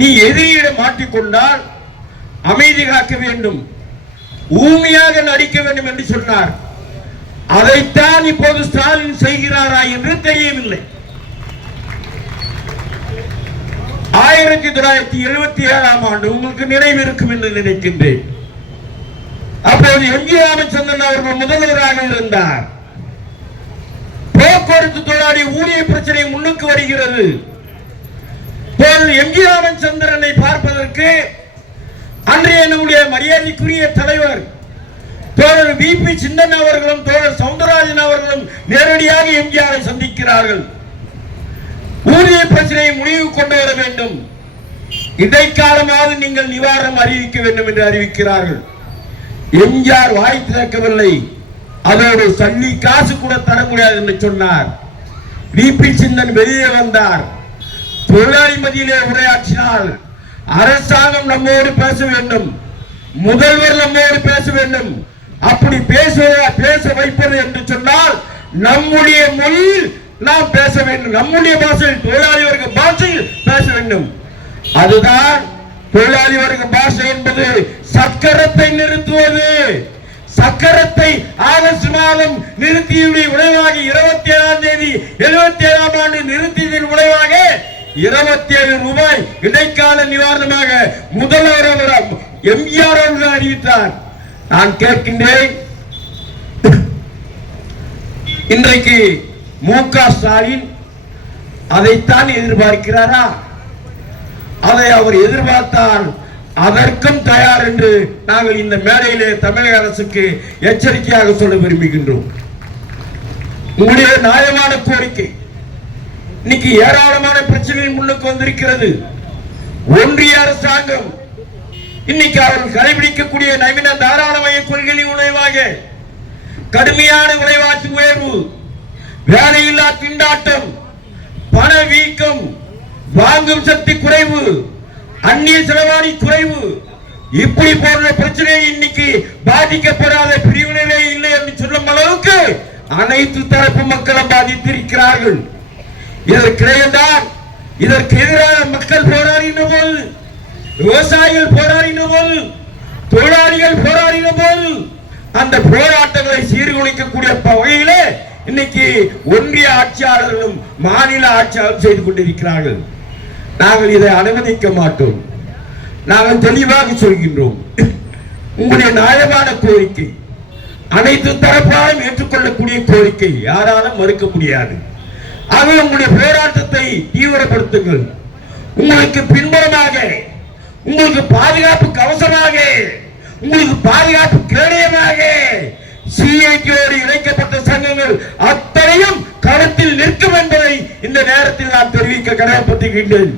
நீ எதிரியிடம் மாட்டிக்கொண்டால் அமைதி காக்க வேண்டும், ஊமையாக நடிக்க வேண்டும் என்று சொன்னார். அதைத்தான் இப்போது ஸ்டாலின் செய்கிறாரா என்று தெரியவில்லை. 1977ஆம் ஆண்டு உங்களுக்கு நினைவு இருக்கும் என்று நினைக்கின்றேன். அப்போது எம்.ஜி. ராமச்சந்திரன் அவர்கள் முதல்வராக இருந்தார். போக்குவரத்து தொழிலாளி ஊதிய பிரச்சனை முன்னுக்கு வருகிறது. எம்.ஜி. ராமச்சந்திரனை பார்ப்பதற்கு அன்றைய நம்முடைய மரியாதைக்குரிய தலைவர் தோழர் வி.பி. சின்னன் அவர்களும் தோழர் சவுந்தரராஜன் அவர்களும் நேரடியாக எம்ஜிஆரை சந்திக்கிறார்கள். ஊதிய பிரச்சனையை முடிவு கொண்டு வர வேண்டும், இடைக்காலமாக நீங்கள் நிவாரணம் அறிவிக்க வேண்டும் என்று அறிவிக்கிறார்கள். எம்ஜிஆர் வாய் திறக்கவில்லை. அதோடு சல்லி காசு கூட தர முடியாது என்று சொன்னார். வி.பி. சின்னன் வெளியே வந்தார். தொழிலாளி மத்தியிலே உரையாற்றினால் அரசாங்கம் நம்மோடு பேச வேண்டும், முதல்வர் நம்மோடு பேச வேண்டும். அப்படி பேச வைப்பது என்று சொன்னால் நம்முடைய மொழியில் நாம் பேச வேண்டும், நம்முடைய பாஷையில், தொழிலாளி வர்க்க பாஷையில் பேச வேண்டும். அதுதான் தொழிலாளி வர்க்க பாஷை என்பது. சக்கரத்தை நிறுத்துவது, சக்கரத்தை ஆகஸ்ட் மாதம் நிறுத்தியுடைய விளைவாக 27ஆம் தேதி 77ஆம் ஆண்டு நிறுத்தியதன் விளைவாக 27 ரூபாய் இடைக்கால நிவாரணமாக முதல்வர் எம்ஜிஆர் அவர்கள் அறிவித்தார். நான் கேட்கின்றேன், இன்றைக்கு மு.க. ஸ்டாலின் அதைத்தான் எதிர்பார்க்கிறாரா? அதை அவர் எதிர்பார்த்தால் அதற்கும் தயார் என்று நாங்கள் இந்த மேடையிலே தமிழக அரசுக்கு எச்சரிக்கையாக சொல்ல விரும்புகின்றோம். உங்களுடைய நியாயமான கோரிக்கை இன்னைக்கு ஏராளமான பிரச்சனைகள் முன்னுக்கு வந்திருக்கிறது. ஒன்றிய அரசாங்கம் இன்னைக்கு அவர்கள் கடைபிடிக்கக்கூடிய நவீன தாராளமய கொள்கையின் விளைவாக கடுமையான விலைவாசி உயர்வு, வேலையில்லா திண்டாட்டம், பண வீக்கம், வாங்கும் சக்தி குறைவு, அந்நிய செலவாணி குறைவு, இப்படி போன்ற பிரச்சனையை இன்னைக்கு பாதிக்கப்படாத பிரிவினரே இல்லை என்று சொல்லும் அளவுக்கு அனைத்து தரப்பு மக்களும் பாதித்திருக்கிறார்கள். இதற்கு எதிராக மக்கள் போராடின போது, விவசாயிகள் போராடின போது, தொழிலாளிகள் போராடின போது அந்த போராட்டங்களை சீர்குலைக்கக்கூடிய வகையிலே இன்னைக்கு ஒன்றிய ஆட்சியாளர்களும் மாநில ஆட்சியாளர்களும் செய்து கொண்டிருக்கிறார்கள். நாங்கள் இதை அனுமதிக்க மாட்டோம். நாங்கள் தெளிவாக சொல்கின்றோம், உங்களுடைய நியாயமான கோரிக்கை அனைத்து தரப்பாலும் ஏற்றுக்கொள்ளக்கூடிய கோரிக்கை, யாராலும் மறுக்க முடியாது. ஆகவே உங்களுடைய போராட்டத்தை தீவிரப்படுத்துங்கள். உங்களுக்கு பின்புறமாக, உங்களுக்கு பாதுகாப்பு கவசமாக, உங்களுக்கு பாதுகாப்பு கேடயமாக சிஐடியோடு இணைக்கப்பட்ட சங்கங்கள் அத்தனையும் கருத்தில் நிற்கும் என்பதை இந்த நேரத்தில் நான் தெரிவிக்க கடமைப்பட்டிருக்கின்றேன்.